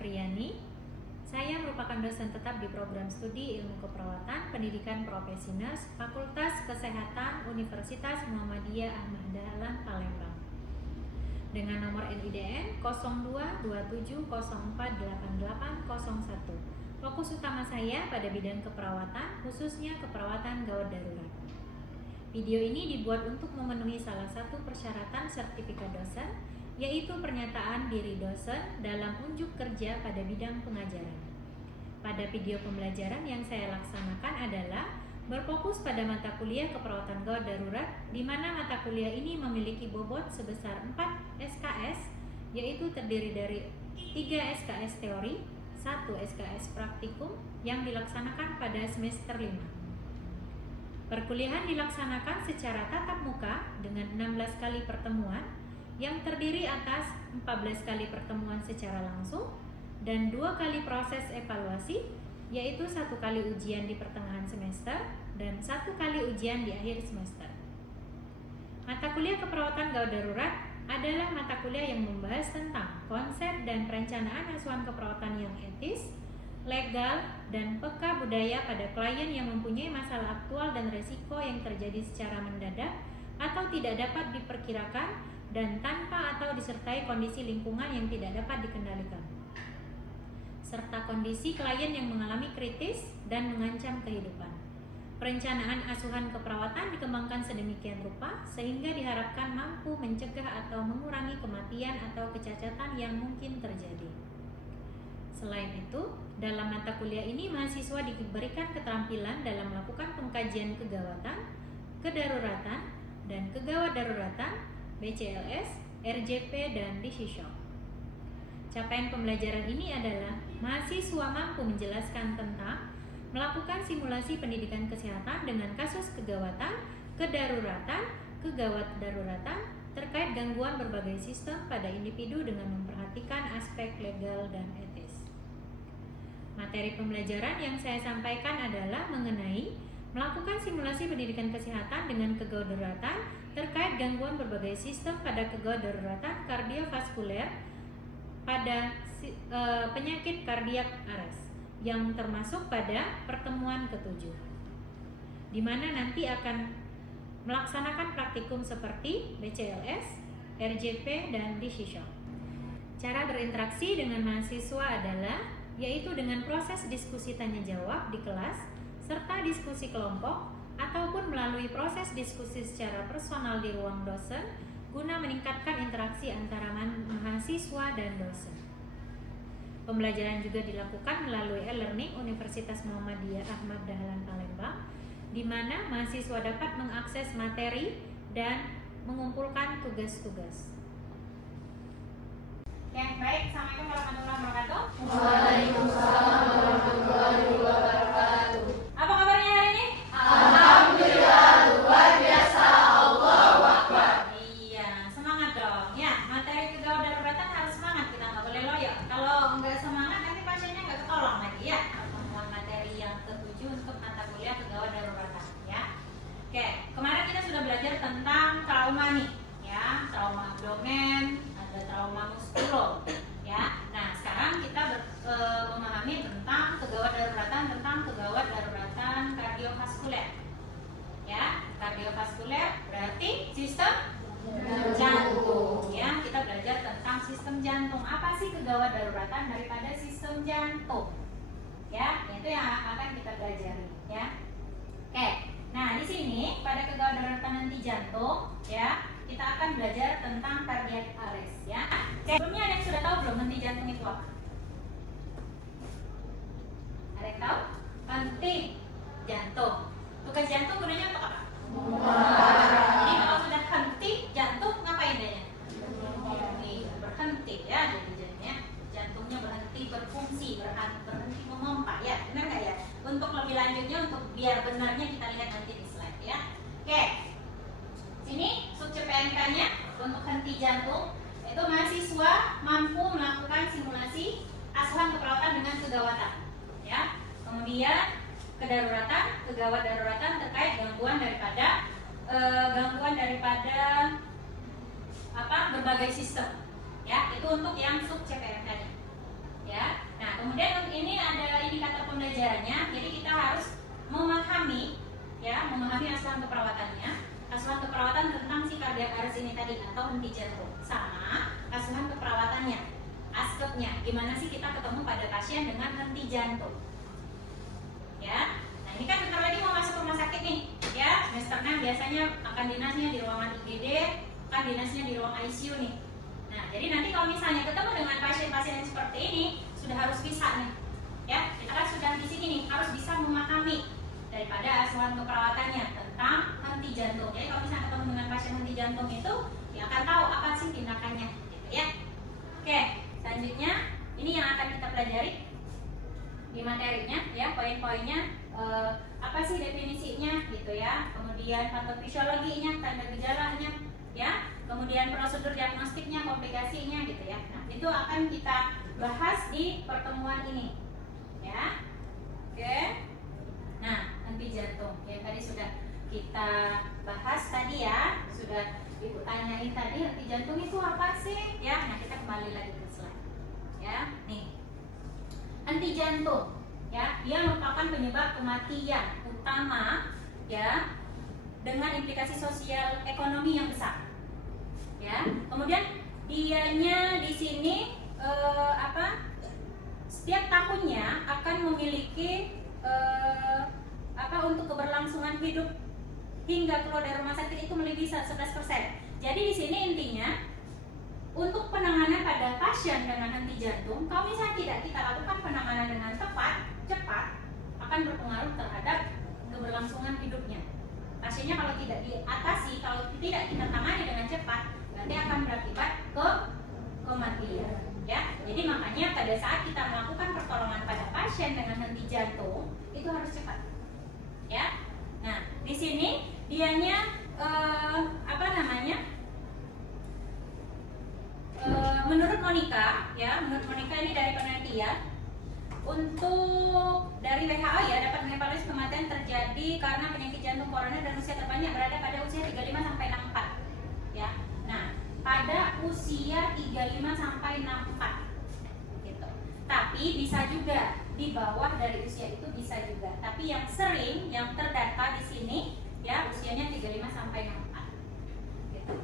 Apriyani. Saya merupakan dosen tetap di program studi Ilmu Keperawatan Pendidikan Profesi Nurse Fakultas Kesehatan Universitas Muhammadiyah Ahmad Dahlan Palembang. Dengan nomor NIDN 0227048801. Fokus utama saya pada bidang keperawatan, khususnya keperawatan gawat darurat. Video ini dibuat untuk memenuhi salah satu persyaratan sertifikat dosen, yaitu pernyataan diri dosen dalam unjuk kerja pada bidang pengajaran. Pada video pembelajaran yang saya laksanakan adalah berfokus pada mata kuliah keperawatan gawat darurat, di mana mata kuliah ini memiliki bobot sebesar 4 SKS, yaitu terdiri dari 3 SKS teori, 1 SKS praktikum yang dilaksanakan pada semester 5. Perkuliahan dilaksanakan secara tatap muka dengan 16 kali pertemuan yang terdiri atas 14 kali pertemuan secara langsung dan 2 kali proses evaluasi, yaitu 1 kali ujian di pertengahan semester dan 1 kali ujian di akhir semester. Mata kuliah keperawatan gawat darurat adalah mata kuliah yang membahas tentang konsep dan perencanaan asuhan keperawatan yang etis, legal, dan peka budaya pada klien yang mempunyai masalah aktual dan resiko yang terjadi secara mendadak atau tidak dapat diperkirakan dan tanpa atau disertai kondisi lingkungan yang tidak dapat dikendalikan, serta kondisi klien yang mengalami kritis dan mengancam kehidupan. Perencanaan asuhan keperawatan dikembangkan sedemikian rupa sehingga diharapkan mampu mencegah atau mengurangi kematian atau kecacatan yang mungkin terjadi. Selain itu, dalam mata kuliah ini mahasiswa diberikan keterampilan dalam melakukan pengkajian kegawatan, kedaruratan, dan kegawat daruratan, BCLS, RJP, dan decision. Capaian pembelajaran ini adalah mahasiswa mampu menjelaskan tentang melakukan simulasi pendidikan kesehatan dengan kasus kegawatan, kedaruratan, kegawat daruratan terkait gangguan berbagai sistem pada individu dengan memperhatikan aspek legal dan etis. Materi pembelajaran yang saya sampaikan adalah mengenai melakukan simulasi pendidikan kesehatan dengan kegawat daruratan terkait gangguan berbagai sistem pada kegawat daruratan kardiovaskuler pada penyakit kardiak arrest yang termasuk pada pertemuan ke-7, di mana nanti akan melaksanakan praktikum seperti BCLS, RJP, dan decision. Cara berinteraksi dengan mahasiswa adalah yaitu dengan proses diskusi tanya jawab di kelas serta diskusi kelompok ataupun melalui proses diskusi secara personal di ruang dosen guna meningkatkan interaksi antara mahasiswa dan dosen. Pembelajaran juga dilakukan melalui e-learning Universitas Muhammadiyah Ahmad Dahlan Palembang, di mana mahasiswa dapat mengakses materi dan mengumpulkan tugas-tugas. Yang baik, Assalamualaikum warahmatullahi wabarakatuh. Waalaikumsalam warahmatullahi wabarakatuh. Apa kabarnya hari ini? Alhamdulillah, luar biasa. Allahu Akbar. Iya, semangat dong. Ya, materi kegawat daruratan harus semangat, kita nggak boleh loyo. Kalau nggak semangat, nanti pasiennya nggak ketolong lagi ya. Pertemuan materi yang ke-7 untuk mata kuliah kegawat daruratan ya. Oke, kemarin kita sudah belajar tentang trauma nih, ya, trauma abdomen, ada trauma muskulo, ya. Nah, sekarang kita memahami tentang kegawat daruratan kardiovaskuler. Ya, kardiovaskuler berarti sistem jantung. Ya, kita belajar tentang sistem jantung. Apa sih kegawat daruratan daripada sistem jantung? Ya, itu yang akan kita pelajari. Ya, oke. Nah, di sini pada kegawat daruratan nanti jantung, ya, kita akan belajar tentang cardiac arrest. Ya, sebelumnya ada yang sudah tahu belum henti jantung itu apa? Ada yang tahu? Henti jantung. Tugas jantung gunanya untuk apa? Jadi kalau sudah henti jantung ngapain dia? Berhenti ya, jadi jadinya jantungnya berhenti berfungsi, berhenti memompa ya, benar nggak ya? Untuk lebih lanjutnya, untuk biar benarnya kita lihat nanti di slide ya. Oke, sini sub CPNK-nya untuk henti jantung itu mahasiswa mampu melakukan simulasi asuhan keperawatan dengan kegawatan ya. Kemudian kegawat daruratan terkait gangguan daripada berbagai sistem ya, itu untuk yang sub CPNK-nya ya. Kemudian ini ada indikator pembelajarannya. Jadi kita harus memahami asuhan keperawatannya. Asuhan keperawatan tentang si cardiac arrest ini tadi atau henti jantung, sama asuhan keperawatannya, askepnya. Gimana sih kita ketemu pada pasien dengan henti jantung? Ya. Nah, ini kan bentar lagi mau masuk rumah sakit nih, ya. Semester 6 biasanya akan dinasnya di ruangan IGD, akan dinasnya di ruang ICU nih. Nah, jadi nanti kalau misalnya ketemu dengan pasien-pasien yang seperti ini, sudah harus bisa nih. Ya, kita kan sudah di sini nih, harus bisa memahami daripada asuhan keperawatannya tentang henti jantung. Jadi kalau misalnya ketemu dengan pasien henti jantung itu, ya akan tahu apa sih tindakannya, gitu ya. Oke, selanjutnya ini yang akan kita pelajari di materinya, ya, poin-poinnya. Apa sih definisinya, gitu ya. Kemudian patofisiologinya, tanda gejalanya, ya. Kemudian prosedur diagnostiknya, komplikasinya, gitu ya. Nah, itu akan kita bahas di pertemuan ini, ya. Oke. Nah, henti jantung yang tadi sudah kita bahas tadi ya, sudah Ibu tanyain tadi, henti jantung itu apa sih? Ya, nah kita kembali lagi ke slide. Ya, nih. Henti jantung, ya, dia merupakan penyebab kematian utama, ya, dengan implikasi sosial ekonomi yang besar. Ya, kemudian dianya di sini setiap tahunnya akan memiliki untuk keberlangsungan hidup hingga keluar dari rumah sakit itu melebihi 11%. Jadi di sini intinya untuk penanganan pada pasien dengan henti jantung, kalau misalnya tidak kita lakukan penanganan dengan cepat akan berpengaruh terhadap keberlangsungan hidupnya. Pasiennya kalau tidak diatasi, kalau tidak kita tangani dengan cepat, nanti akan berakibat ke kematian. Ya, jadi makanya pada saat kita melakukan pertolongan pada pasien dengan henti jantung itu harus cepat. Ya, nah di sini dianya menurut Monica, ya, menurut Monica ini dari penelitian untuk dari WHO ya dapat mengevaluasi kematian terjadi karena penyakit jantung koroner dan usia terbanyak berada pada usia 35 sampai 64. Ya, nah pada usia 35 sampai 64 gitu. Tapi bisa juga di bawah dari usia itu bisa juga. Tapi yang sering yang terdata di sini ya usianya 35 sampai 64. Gitu.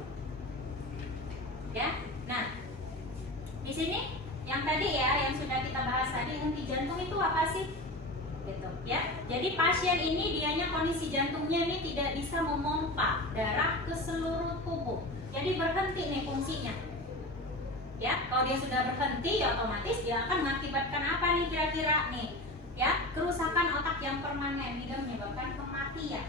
Ya. Nah, di sini yang tadi ya yang sudah kita bahas tadi, henti jantung itu apa sih? Gitu ya. Jadi pasien ini dianya kondisi jantungnya ini tidak bisa memompa darah ke seluruh tubuh. Jadi berhenti nih fungsinya. Ya, kalau dia sudah berhenti ya otomatis dia akan mengakibatkan apa nih kira-kira nih? Ya, kerusakan otak yang permanen hingga menyebabkan kematian.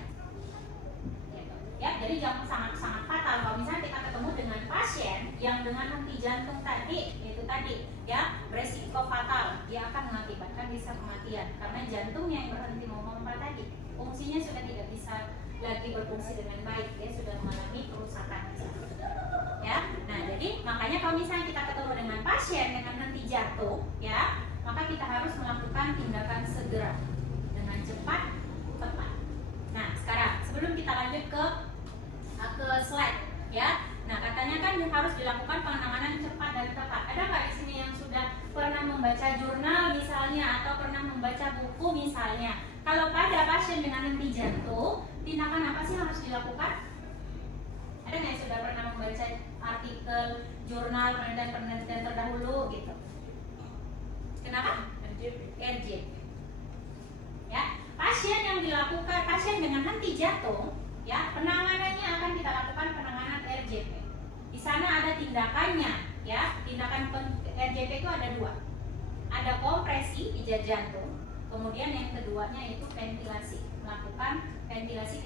Gitu. Ya, jadi sangat fatal kalau misalnya kita ketemu dengan pasien yang dengan henti jantung tadi, itu tadi, ya, beresiko fatal, dia akan mengakibatkan bisa kematian karena jantungnya yang berhenti memompa tadi, fungsinya sudah tidak bisa lagi berfungsi dengan baik, dia sudah mengalami kerusakan. Ya, nah jadi makanya kalau misalnya kita ketemu dengan pasien dengan henti jantung, ya, maka kita harus melakukan tindakan segera dengan cepat, tepat. Nah, sekarang sebelum kita lanjut ke slide, ya, nah katanya kan harus dilakukan penanganan cepat dan tepat. Ada nggak di sini yang sudah pernah membaca jurnal misalnya atau pernah membaca buku misalnya? Kalau pada pasien dengan henti jantung, tindakan apa sih harus dilakukan? Ada nggak yang sudah pernah membaca artikel, jurnal, penelitian terdahulu gitu? Kenapa? RJP. Ya, pasien dengan henti jantung, ya, penanganannya akan kita lakukan penanganan RJP. Di sana ada tindakannya, ya. Tindakan RJP itu ada dua. Ada kompresi pijat jantung, kemudian yang keduanya itu ventilasi.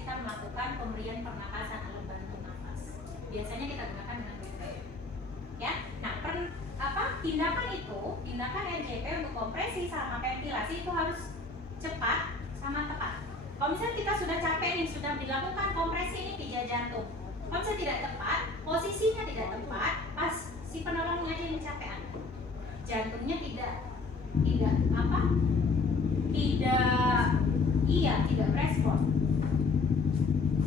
Kita melakukan pemberian pernapasan alat bantu nafas. Biasanya kita gunakan dengan BPM. Ya, nah tindakan RJP untuk kompresi sama ventilasi itu harus cepat sama tepat. Kalau misalnya kita sudah capek nih, sudah dilakukan kompresi ini pijat jantung, kalau misalnya tidak tepat, posisinya tidak tepat, pas si penolongnya aja yang kecapean, jantungnya tidak respon.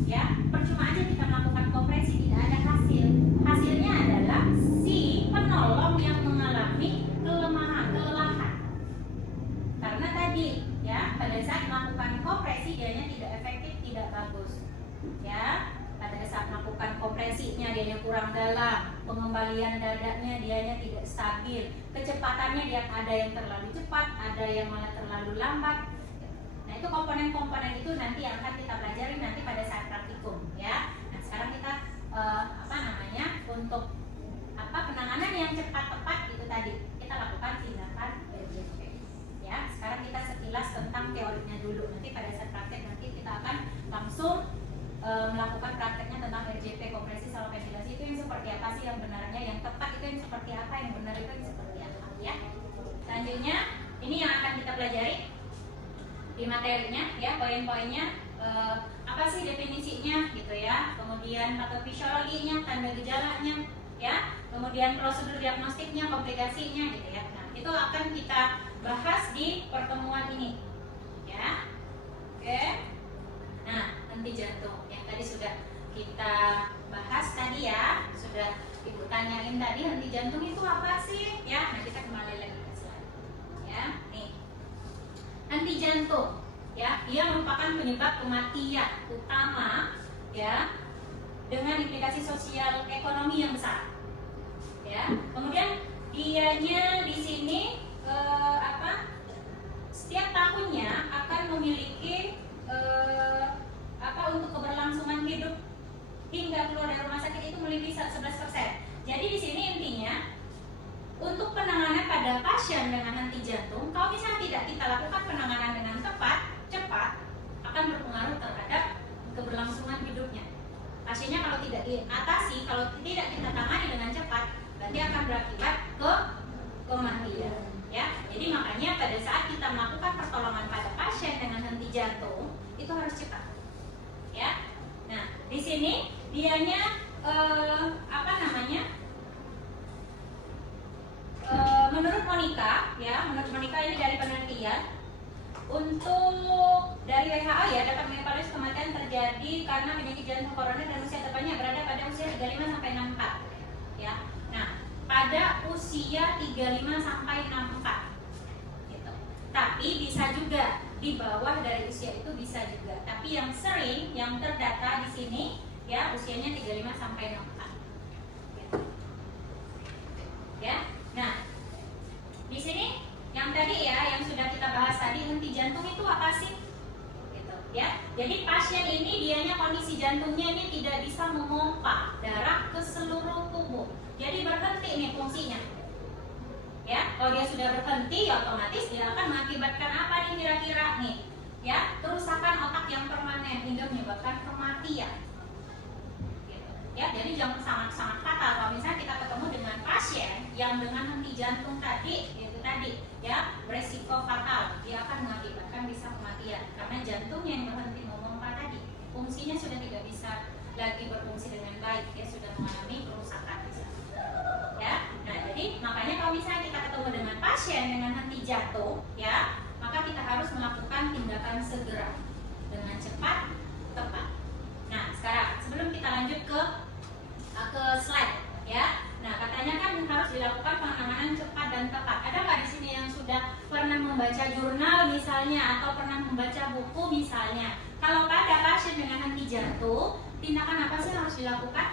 Ya, percuma aja kita melakukan kompresi, tidak ada hasil. Hasilnya adalah si penolong yang mengalami kelelahan. tidak bagus. Ya, pada saat melakukan kompresinya dianya kurang dalam, pengembalian dadanya dianya tidak stabil, kecepatannya dia ada yang terlalu cepat, ada yang malah terlalu lambat. Nah, itu komponen-komponen itu nanti yang akan kita pelajari nanti pada saat praktikum, ya. Nah, sekarang kita untuk penanganan yang cepat tepat itu tadi kita lakukan tindakan RJP. Ya, sekarang kita sekilas tentang teorinya dulu. Nanti pada saat praktek nanti kita akan langsung melakukan prakteknya tentang RJP, kompresi sama ventilasi itu yang seperti apa sih yang benarnya, yang tepat itu yang seperti apa, yang benar itu yang seperti apa, ya. Selanjutnya ini yang akan kita pelajari di materinya, ya, poin-poinnya apa sih definisinya gitu ya, kemudian patofisiologinya, tanda gejalanya, ya, kemudian prosedur diagnostiknya, komplikasinya gitu ya. Nah, itu akan kita bahas di pertemuan ini, ya. Oke. Nah, henti jantung yang tadi sudah kita bahas tadi ya, sudah Ibu tanyain tadi henti jantung itu apa sih? Ya, nah kita kembali lagi ke slide. Ya, nih. Henti jantung, ya, dia merupakan penyebab kematian utama, ya, dengan implikasi sosial ekonomi yang besar. Ya, kemudian dianya di sini setiap tahunnya akan memiliki untuk keberlangsungan hidup hingga keluar dari rumah sakit itu melebihi 11%. Jadi di sini intinya untuk penanganan pada pasien dengan henti jantung, kalau misalnya tidak kita lakukan penanganan dengan tepat, cepat, akan berpengaruh terhadap keberlangsungan hidupnya. Pasiennya kalau tidak diatasi, kalau tidak kita tangani dengan cepat, berarti akan berakibat ke kematian. Ya, jadi makanya pada saat kita melakukan pertolongan pada pasien dengan henti jantung itu harus cepat. Ya, nah di sini dianya menurut Monica, ya, menurut Monica ini dari penelitian untuk dari WHO ya dapat mengevaluasi kematian terjadi karena penyakit jantung koroner dan usia terbanyak berada pada usia 35 sampai 64. Ya, nah pada usia 35 sampai 64. Gitu. Tapi bisa juga di bawah dari usia itu bisa juga. Tapi yang sering yang terdata di sini ya usianya 35 sampai 64. Gitu. Ya. Nah, di sini yang tadi ya yang sudah kita bahas tadi henti jantung itu apa sih? Gitu, ya. Jadi pasien ini dianya kondisi jantungnya ini tidak bisa memompa darah ke seluruh tubuh. Jadi berhenti nih fungsinya. Ya, kalau dia sudah berhenti, ya otomatis dia akan mengakibatkan apa nih kira-kira nih? Ya, kerusakan otak yang permanen hingga menyebabkan kematian. Gitu. Ya, jadi jangan sangat-sangat fatal kalau misalnya kita ketemu dengan pasien yang dengan henti jantung tadi, itu tadi, ya, beresiko fatal, dia akan mengakibatkan bisa kematian karena jantungnya yang berhenti memompa tadi, fungsinya sudah tidak bisa lagi berfungsi dengan baik, dia sudah mengalami kerusakan. Ya, nah jadi makanya kalau misalnya kita ketemu dengan pasien dengan henti jantung, ya, maka kita harus melakukan tindakan segera dengan cepat, tepat. Nah, sekarang sebelum kita lanjut ke slide, ya, nah katanya kan harus dilakukan penanganan cepat dan tepat. Ada nggak di sini yang sudah pernah membaca jurnal misalnya atau pernah membaca buku misalnya? Kalau pada pasien dengan henti jantung, tindakan apa sih yang harus dilakukan?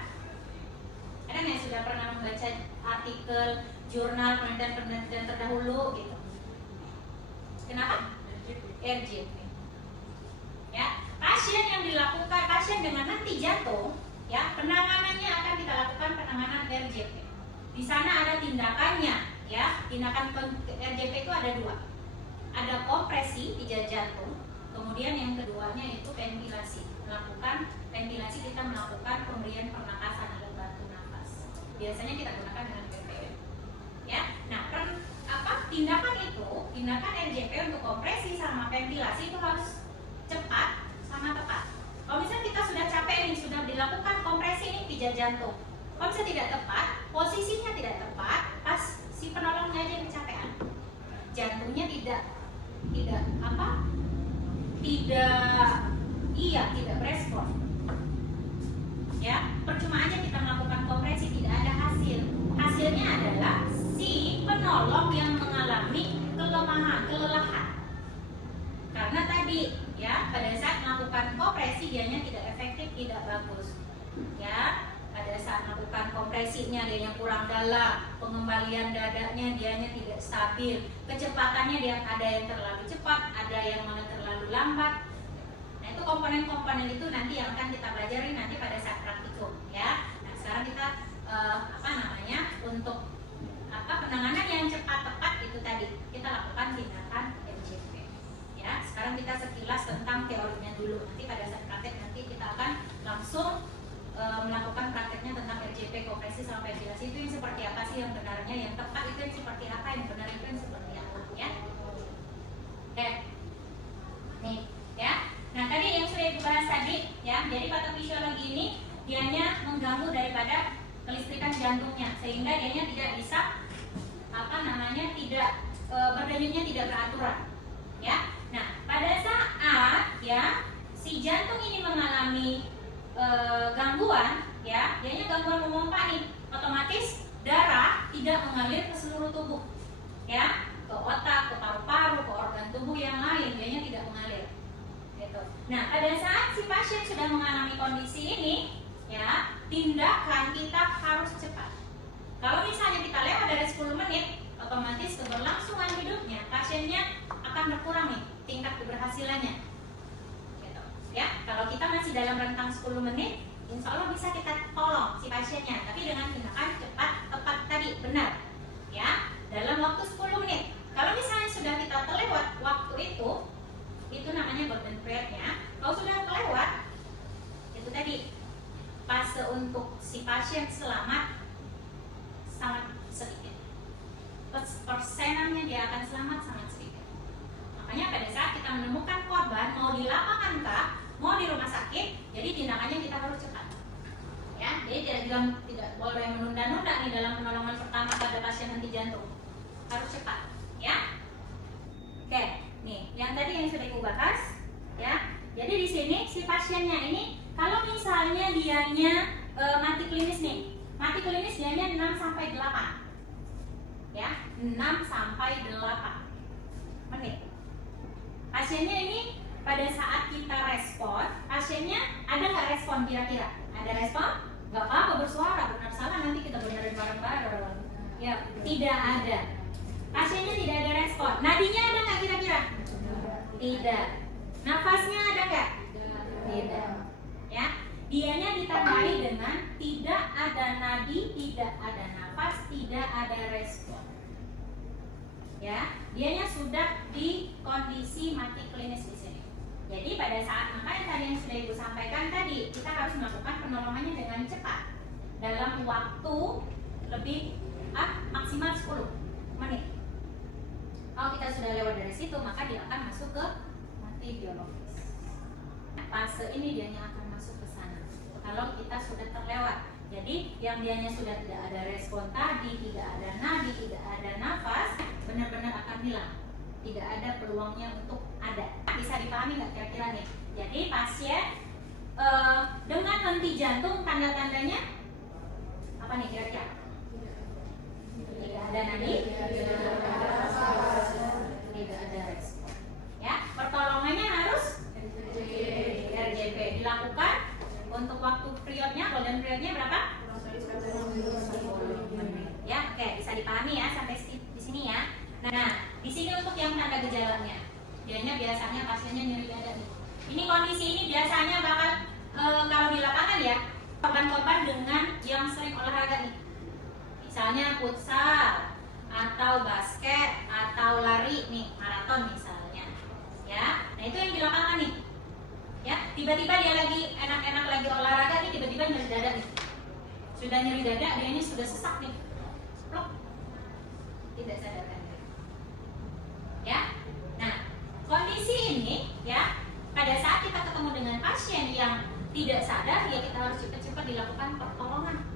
Ada nggak yang sudah pernah membaca artikel jurnal penelitian terdahulu gitu? Kenapa? RJP. Ya, pasien yang dilakukan pasien dengan henti jantung, ya, penanganannya akan kita lakukan penanganan RJP. Di sana ada tindakannya, ya. Tindakan RJP itu ada dua. Ada kompresi pijat jantung, kemudian yang keduanya itu ventilasi. Melakukan ventilasi kita melakukan pemberian pernapasan alat bantu nafas. Biasanya kita gunakan dengan PPM. Ya, nah tindakan itu, tindakan RJP untuk kompresi sama ventilasi itu harus cepat sama tepat. Kalau misalnya kita sudah capek nih, sudah dilakukan kompresi ini pijat jantung, kalau misalnya tidak tepat, posisinya tidak tepat, pas si penolongnya aja kecapean, jantungnya tidak berespon. Ya, percuma aja kita melakukan kompresi, tidak ada hasil. Hasilnya adalah si penolong yang mengalami kelelahan. Karena tadi ya, pada saat melakukan kompresi dianya tidak efektif, tidak bagus. Ya, pada saat melakukan kompresinya dianya kurang dalam, pengembalian dadanya dianya tidak stabil, kecepatannya dia ada yang terlalu cepat, ada yang malah terlalu lambat. Nah, itu komponen-komponen itu nanti yang akan kita pelajari nanti pada saat praktikum, ya. Nah, sekarang kita untuk penanganan yang cepat tepat itu tadi kita lakukan tindakan RJP. Ya, sekarang kita sekilas tentang teorinya dulu. Nanti pada saat praktek nanti kita akan langsung melakukan prakteknya tentang RJP, kompresi sama ventilasi itu yang seperti apa sih yang benarnya, yang tepat itu yang seperti apa, yang benar itu yang seperti apa, ya. Oke. Nih, ya. Nah, tadi yang sudah Ibu bahas tadi, ya. Jadi patofisiologi ini dianya mengganggu daripada kelistrikan jantungnya sehingga dianya tidak bisa tidak berdenyutnya tidak beraturan, ya. Nah, pada saat ya si jantung ini mengalami gangguan, ya, dianya gangguan memompa nih, otomatis darah tidak mengalir ke seluruh tubuh, ya, ke otak, ke paru-paru, ke organ tubuh yang lain, dianya tidak mengalir, gitu. Nah, pada saat si pasien sudah mengalami kondisi ini, ya, tindakan kita harus cepat. Kalau misalnya kita lewat dari 10 menit, otomatis keberlangsungan hidupnya pasiennya akan berkurang nih tingkat keberhasilannya. Ya, kalau kita masih dalam rentang 10 menit, insya Allah bisa kita tolong si pasiennya, tapi dengan tindakan cepat, tepat tadi, benar, ya, dalam waktu 10 menit. Kalau misalnya sudah kita terlewat waktu itu namanya golden period-nya. Kalau sudah terlewat, itu tadi fase untuk si pasien selamat sangat sedikit. Persenannya dia akan selamat sangat sedikit. Makanya pada saat kita menemukan korban, mau di lapangan kah, mau di rumah sakit, jadi tindakannya kita harus cepat, ya. Jadi tidak boleh menunda-nunda nih dalam penolongan pertama pada pasien henti jantung, harus cepat, ya. Oke, nih yang tadi yang sudah Ibu bahas, ya. Jadi di sini si pasiennya ini kalau misalnya dianya mati klinis nih, mati klinis dianya 6 sampai 8, ya, 6 sampai 8 menit. Pasiennya ini pada saat kita respon, pasiennya ada nggak respon kira-kira? Ada respon? Nggak apa-apa bersuara, benar salah nanti kita benerin bareng-bareng. Ya, tidak ada. Pasiennya tidak ada respon. Nadinya ada nggak kira-kira? Tidak. Nafasnya ada nggak? Tidak. Ya, dianya ditandai dengan tidak ada nadi, tidak ada nafas, tidak ada respon. Ya, dianya sudah di kondisi mati klinis di sini. Jadi pada saat makanya tadi yang sudah Ibu sampaikan tadi, kita harus melakukan penolongannya dengan cepat dalam waktu lebih maksimal 10 menit. Kalau kita sudah lewat dari situ, maka dia akan masuk ke mati biologis. Fase ini dianya akan masuk ke sana. Kalau kita sudah terlewat, jadi yang dianya sudah tidak ada respon tadi, tidak ada nadi, tidak ada nafas, benar-benar akan hilang. Tidak ada peluangnya untuk ada. Bisa dipahami nggak kira-kira nih? Jadi pasien dengan henti jantung tanda-tandanya apa nih kira-kira? Tidak ada nadi, tidak ada respon. Ya, pertolongannya harus RJP dilakukan untuk waktu periodnya, golden periodnya berapa? Ya, oke, bisa dipahami ya sampai di sini ya. Nah, di sini untuk yang tanda gejalanya, dianya biasanya pasiennya nyeri dada nih. Ini kondisi ini biasanya bakal kalau di lapangan ya, korban-korban dengan yang sering olahraga nih, misalnya futsal atau basket atau lari nih, maraton misalnya, ya. Nah itu yang di lapangan nih, ya. Tiba-tiba dia lagi enak-enak lagi olahraga nih, tiba-tiba nyeri dada nih. Sudah nyeri dada, dianya sudah sesak nih, plok, tidak sadarkan diri. Ya, nah kondisi ini ya pada saat kita ketemu dengan pasien yang tidak sadar ya kita harus cepat-cepat dilakukan pertolongan.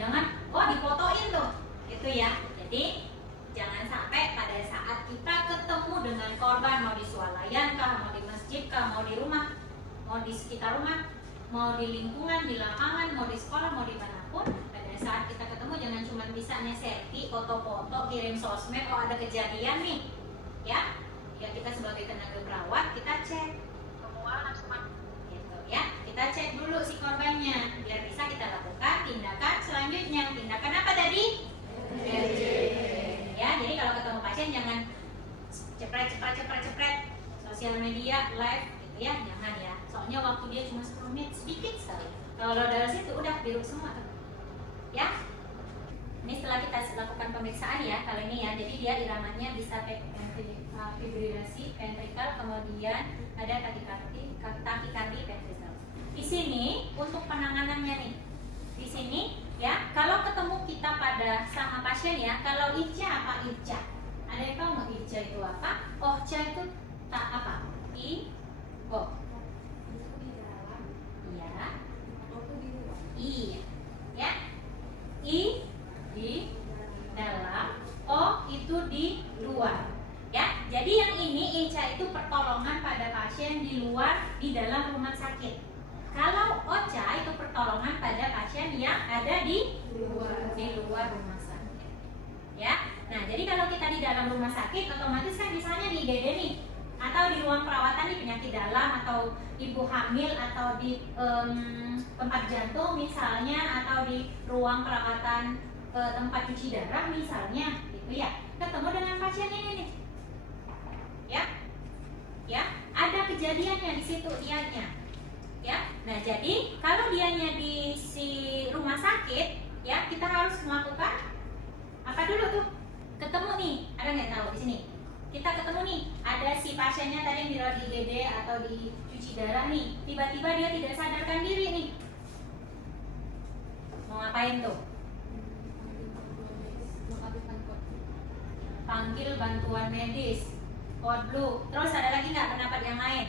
Jangan difotoin tuh, gitu ya. Jadi jangan sampai pada saat kita ketemu dengan korban mau di swalayan kah, mau di masjid kah, mau di rumah, mau di sekitar rumah, mau di lingkungan, di lapangan, mau di sekolah, mau di manapun, pada saat kita ketemu jangan cuma bisa selfie, foto-foto, kirim sosmed, ada kejadian nih. Ya kita sebagai tenaga perawat kita cek Gitu ya. Kita cek dulu si korbannya biar bisa kita lakukan tindakan selanjutnya. Tindakan apa tadi? Ya, jadi kalau ketemu pasien jangan cepret sosial media live gitu ya, jangan ya. Soalnya waktu dia cuma 10 menit, sedikit sekali. Kalau dari situ udah biru semua tuh. Ya. Ini setelah kita lakukan pemeriksaan ya, kali ini ya. Jadi dia iramanya bisa fibrilasi ventrikal, kemudian ada takikardi ventrikal. Di sini untuk penanganannya nih. Di sini ya, kalau ketemu kita pada sama pasien ya, kalau ICA apa ICA? Ada yang tahu nggak ICA itu apa? OCA itu tak apa? Iya. Ya. I di dalam, O itu di luar. Ya. Jadi yang ini ICA itu pertolongan pada pasien di luar di dalam rumah sakit. Kalau OCA itu pertolongan pada pasien yang ada di luar rumah sakit. Ya. Nah, jadi kalau kita di dalam rumah sakit otomatis kan misalnya di IGD nih atau di ruang perawatan di penyakit dalam atau ibu hamil atau di tempat jantung misalnya atau di ruang perawatan tempat cuci darah misalnya gitu ya. Ketemu dengan pasien ini nih. Ya. Ya, ada kejadiannya di situ dianya. Ya. Nah, jadi kalau dianya di si rumah sakit, ya kita harus melakukan apa dulu tuh? Ketemu nih, ada nggak tahu di sini? Kita ketemu nih, ada si pasiennya tadi yang dirawat di IGD atau di cuci darah nih. Tiba-tiba dia tidak sadarkan diri nih. Mau ngapain tuh? Panggil bantuan medis. Code blue. Terus ada lagi nggak pendapat yang lain?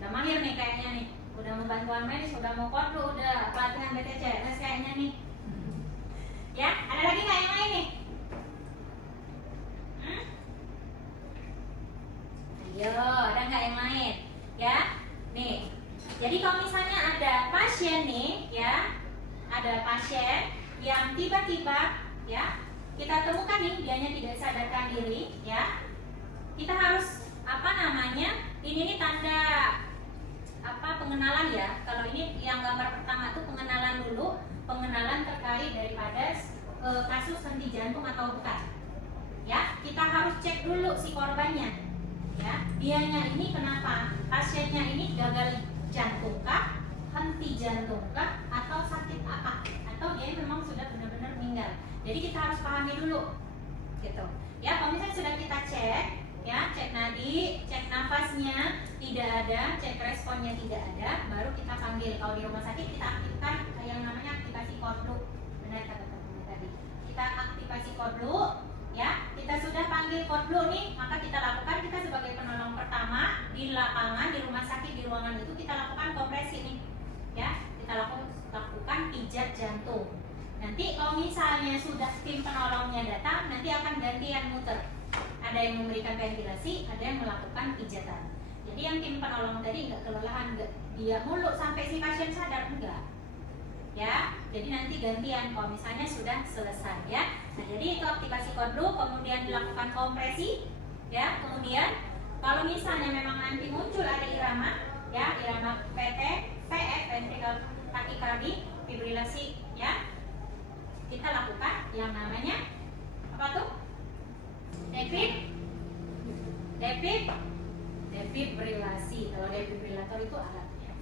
Udah mahir nih kayaknya nih. Udah mau bantuan medis, udah mau code blue, udah pelatihan BTCS kayaknya nih. Ya, ada lagi nggak yang lain nih? Ayo, ada nggak yang lain? Ya, nih. Jadi kalau misalnya ada pasien nih, ya, ada pasien yang tiba-tiba, ya, kita temukan nih, dianya tidak sadarkan diri, ya. Kita harus apa namanya? Ini nih tanda apa pengenalan ya. Kalau ini yang gambar pertama tuh pengenalan dulu, pengenalan terkait daripada kasus henti jantung atau bukan. Ya, kita harus cek dulu si korbannya. Ya, dianya ini kenapa? Pasiennya ini gagal jantung kah, henti jantung kah, atau sakit apa? Atau dia memang sudah benar-benar meninggal. Jadi kita harus pahami dulu, gitu. Ya, kalau misalnya sudah kita cek, ya, cek nadi, cek nafasnya tidak ada, cek responnya tidak ada, baru kita panggil. Kalau di rumah sakit kita aktifkan yang namanya aktivasi kodlu. Benar kata teman tadi. Kita aktivasi kodlu. Ya, kita sudah panggil kodlu nih, maka kita lakukan, kita sebagai penolong pertama di lapangan, di rumah sakit, di ruangan itu kita lakukan kompresi nih. Ya, kita lakukan pijat jantung. Nanti kalau misalnya sudah tim penolongnya datang, nanti akan gantian muter. Ada yang memberikan ventilasi, ada yang melakukan pijatan. Jadi yang tim penolong tadi nggak kelelahan, nggak dia mulu sampai si pasien sadar, enggak. Ya, jadi nanti gantian kalau misalnya sudah selesai ya. Nah, jadi itu aktivasi kodlu, kemudian dilakukan kompresi, ya. Kemudian kalau misalnya memang nanti muncul ada irama, ya, irama PT, VF, ventricle tachycardia, fibrilasi, ya. Kita lakukan yang namanya apa tuh? Defibrilasi. Kalau defibrilator itu alatnya.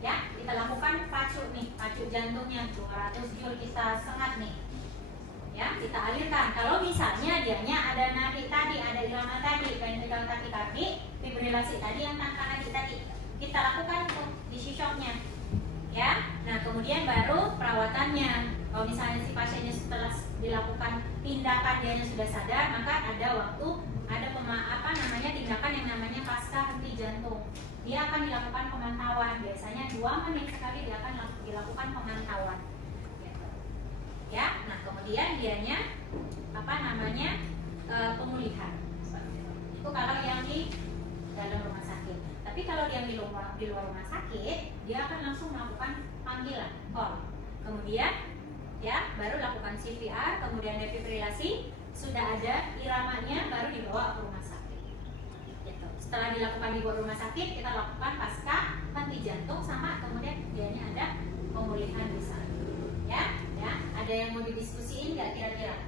Ya, kita lakukan pacu nih, pacu jantungnya 200 joule kita sengat nih. Ya, kita alirkan. Kalau misalnya dianya ada nadi tadi, ada irama tadi, ventricle tachycardia, fibrilasi tadi yang tanpa nadi tadi, kita lakukan tuh di shocknya. Ya, nah kemudian baru perawatannya. Kalau misalnya si pasiennya setelah dilakukan tindakan dia sudah sadar, maka ada waktu, ada tindakan yang namanya pasca henti jantung. Dia akan dilakukan pemantauan, biasanya 2 menit sekali dia akan dilakukan pemantauan. Ya, nah kemudian dianya pemulihan. Itu kalau yang di dalam rumah sakit. Tapi kalau yang di luar rumah sakit, dia akan langsung melakukan panggilan, call. Kemudian ya baru lakukan CPR, kemudian defibrilasi, sudah ada iramanya baru dibawa ke rumah sakit. Gitu. setelah dilakukan di rumah sakit, kita lakukan pasca henti jantung, sama kemudian dianya ada pemulihan di sana. Ya, ada yang mau didiskusiin nggak kira-kira?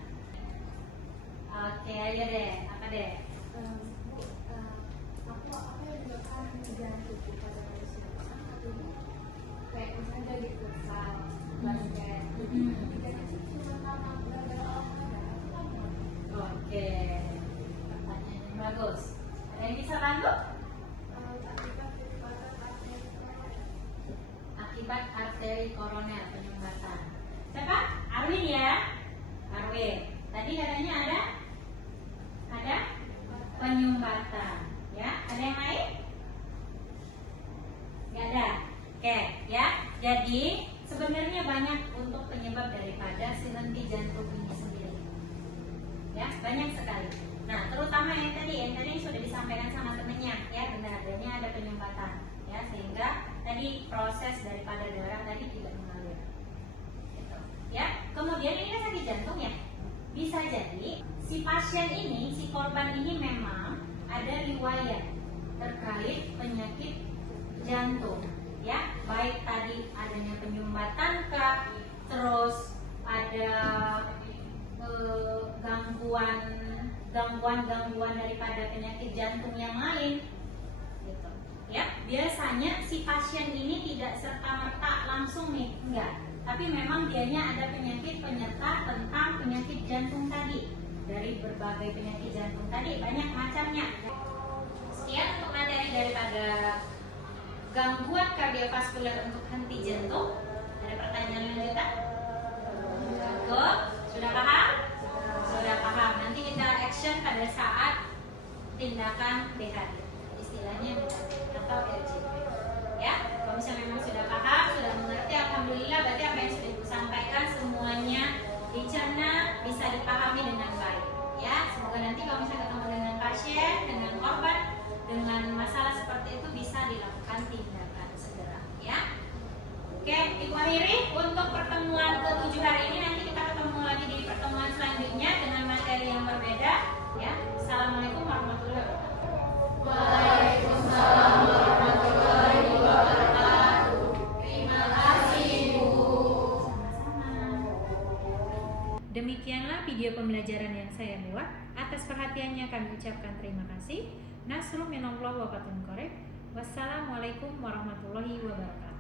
Oke, ayo deh, apa deh? Aku yang menyebabkan jantung pada manusia atau kayak misalnya dari futsal, basket, tidak cuma karena gara-gara olahraga. Oke, pertanyaan yang bagus. Ada yang bisa bantu? Akibat arteri koroner penyumbatan. Siapa? Arwin ya? Arwin. Tadi katanya ada penyumbatan. Ya, ada yang lain? Nggak ada. Oke, ya. Jadi sebenarnya banyak untuk penyebab daripada si henti jantung ini sendiri. Ya, banyak sekali. Nah, terutama yang tadi sudah disampaikan sama temennya, ya benar, adanya ada penyumbatan, ya sehingga tadi proses daripada darah tadi tidak mengalir. Gitu. Ya, kemudian ini kan sakit jantung ya. Bisa jadi si pasien ini, si korban ini memang ada riwayat terkait penyakit jantung, ya baik tadi adanya penyumbatan kah, terus ada gangguan daripada penyakit jantung yang lain, gitu. Ya biasanya si pasien ini tidak serta-merta langsung nih, enggak, tapi memang dianya ada penyakit penyerta tentang penyakit jantung tadi. Dari berbagai penyakit jantung tadi banyak macamnya. Sekian untuk materi daripada gangguan kardiovaskuler untuk henti jantung. Ada pertanyaan lanjutan? Cukup? Sudah paham? Sudah paham. Nanti kita action pada saat tindakan BHD, istilahnya BHD atau RJP. Ya, kalau misalnya memang sudah paham, sudah mengerti, alhamdulillah berarti apa yang sudah disampaikan semuanya dicerna, bisa dipahami dengan baik. Ya, semoga nanti kalau misalnya ketemu dengan pasien, dengan korban, dengan masalah seperti itu bisa dilakukan tindakan segera. Ya, oke, Ibu akhiri untuk pertemuan ke-7 hari ini. Nanti kita ketemu lagi di pertemuan selanjutnya dengan materi yang berbeda. Ya, assalamualaikum warahmatullahi wabarakatuh. Waalaikumsalam warahmatullahi wabarakatuh. Terima kasih, Bu. Demikianlah video pembelajaran yang saya buat. Atas perhatiannya kami ucapkan terima kasih. Nasrul minallah wa fatun qorib. Wassalamualaikum warahmatullahi wabarakatuh.